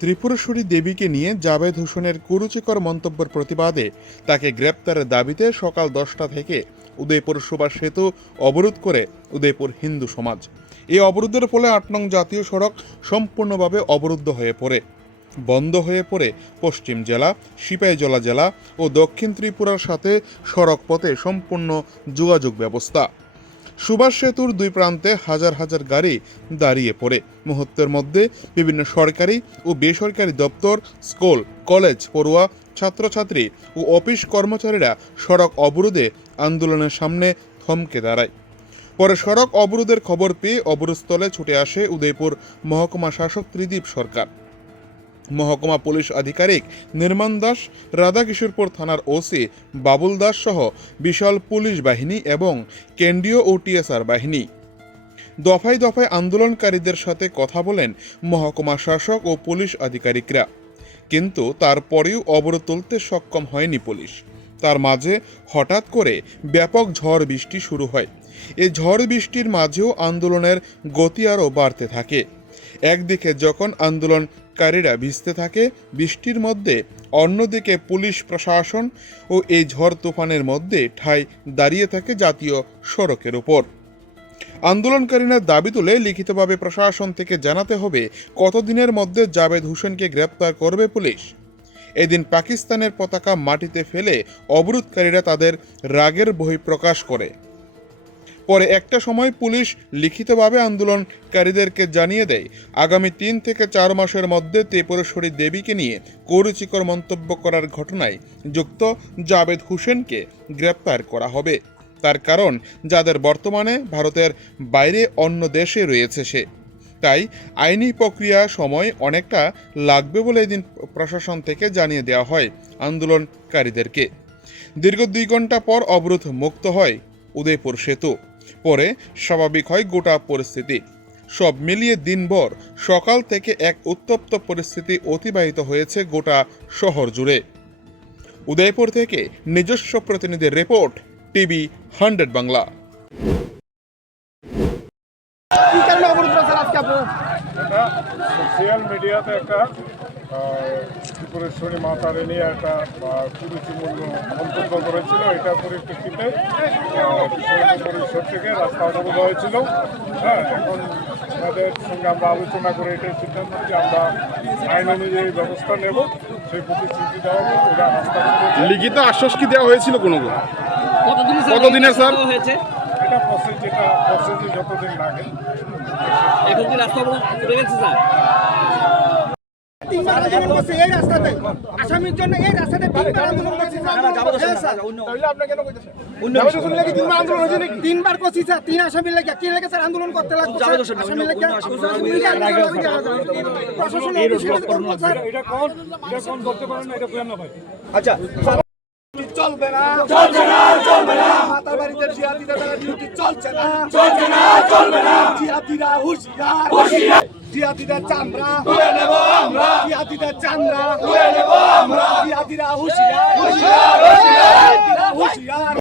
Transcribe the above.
ত্রিপুরেশ্বরী দেবীকে নিয়ে জাভেদ হোসেনের কুরুচিকর মন্তব্যের প্রতিবাদে তাকে গ্রেপ্তারের দাবিতে সকাল দশটা থেকে উদয়পুর সুভাষ সেতু অবরোধ করে উদয়পুর হিন্দু সমাজ। এই অবরোধের ফলে আট নং জাতীয় সড়ক সম্পূর্ণভাবে অবরুদ্ধ হয়ে পড়ে। বন্ধ হয়ে পড়ে পশ্চিম জেলা সিপাহীজলা জেলা ও দক্ষিণ ত্রিপুরার সাথে সড়ক পথে সম্পূর্ণ যোগাযোগ ব্যবস্থা। সুভাষ সেতুর দুই প্রান্তে হাজার হাজার গাড়ি দাঁড়িয়ে পড়ে। মুহূর্তের মধ্যে বিভিন্ন সরকারি ও বেসরকারি দপ্তর, স্কুল, কলেজ, পড়ুয়া, ছাত্রছাত্রী ও অফিস কর্মচারীরা সড়ক অবরোধে আন্দোলনের সামনে থমকে দাঁড়ায়। পরে সড়ক অবরোধের খবর পেয়ে অবরোধস্থলে ছুটে আসে উদয়পুর মহকুমা শাসক ত্রিদীপ সরকার। মহকুমা পুলিশ আধিকারিক নির্মাণ দাস, রাধাকিশোরপুর থানার ওসি বাবুল দাস সহ বিশাল পুলিশ বাহিনী এবং কেন্দ্রীয় ও টিএসআর বাহিনী। দফায় দফায় আন্দোলনকারীদের সাথে কথা বলেন মহকুমা শাসক ও পুলিশ আধিকারিকরা। কিন্তু তারপরেও অবরোধ তুলতে সক্ষম হয়নি পুলিশ। তার মাঝে হঠাৎ করে ব্যাপক ঝড় বৃষ্টি শুরু হয়। এই ঝড় বৃষ্টির মাঝেও আন্দোলনের গতি আরও বাড়তে থাকে। একদিকে যখন আন্দোলনকারীরা ভিজতে থাকে, বৃষ্টির মধ্যে, অন্যদিকে পুলিশ প্রশাসন ও এই ঝড় তুফানের মধ্যে ঠাই দাঁড়িয়ে থাকে জাতীয় সড়কের উপর। আন্দোলনকারীরা দাবি তুলে লিখিতভাবে প্রশাসন থেকে জানাতে হবে, কতদিনের মধ্যে জাভেদ হোসেনকে গ্রেপ্তার করবে পুলিশ। এদিন পাকিস্তানের পতাকা মাটিতে ফেলে অবরোধকারীরা তাদের রাগের বহিঃপ্রকাশ করে। পরে একটা সময় পুলিশ লিখিতভাবে আন্দোলনকারীদেরকে জানিয়ে দেয়, আগামী তিন থেকে চার মাসের মধ্যে ত্রিপুরেশ্বরী দেবীকে নিয়ে কৌরুচিকর মন্তব্য করার ঘটনায় যুক্ত জাভেদ হোসেনকে গ্রেপ্তার করা হবে। তার কারণ, যাদের বর্তমানে ভারতের বাইরে অন্য দেশে রয়েছে সে। তাই আইনি প্রক্রিয়া সময় অনেকটা লাগবে বলে এদিন প্রশাসন থেকে জানিয়ে দেওয়া হয় আন্দোলনকারীদেরকে। দীর্ঘ দুই ঘণ্টা পর অবরোধ মুক্ত হয় উদয়পুর সেতু। পরে স্বাভাবিক হয় গোটা পরিস্থিতি। সব মিলিয়ে দিনভর সকাল থেকে এক উত্তপ্ত পরিস্থিতি অতিবাহিত হয়েছে গোটা শহর জুড়ে। উদয়পুর থেকে নিজস্ব প্রতিনিধির report TV hundred Bangla. Social মিডিয়াতে একটা ত্রিপুরেশ্বরী মাতারে নিয়ে একটা কুরুচিমূল্য মন্তব্য করেছিল। এটার পরিপ্রেক্ষিতে পরিষদ থেকে রাস্তা অবরোধ হয়েছিল। হ্যাঁ এখন আমাদের সঙ্গে আমরা আলোচনা করে এটার সিদ্ধান্ত যে আমরা আইন অনুযায়ী ব্যবস্থা নেব সেই প্রতিশ্রুতি দেওয়া হবে ওরা রাস্তা লিখিত আশ্বাস কি দেওয়া হয়েছিল কোনো কতদিন স্যার? হয়েছে? এটা প্রসেস যেটা প্রসেসে যতদিন লাগে। এখন কি রাস্তা অবরোধ গেছে স্যার? তিনবার আন্দোলন করছে এই রাস্তাতে। আসামির জন্য এই রাস্তাতে তিনবার আন্দোলন করছে হ্যাঁ, স্যার। তিনবার করছি স্যার। তিন আসামির লেগে কি লেগে স্যার? আন্দোলন করতে স্যার? আসামির লেগে প্রশাসন। আচ্ছা চলবে না। চলছে না চলবে না। মাতার বাড়িতে জিয়াদিরা দ্বারা ডিউটি চলছে না। চলছে না চলবে না। জিয়াদিরা হুঁশিয়ার। হুঁশিয়ার। জিয়াদিরা চামড়া। তুলে নেব তুলে নেব আমরা। হুঁশিয়ার। হুঁশিয়ার হুঁশিয়ার। হুঁশিয়ার।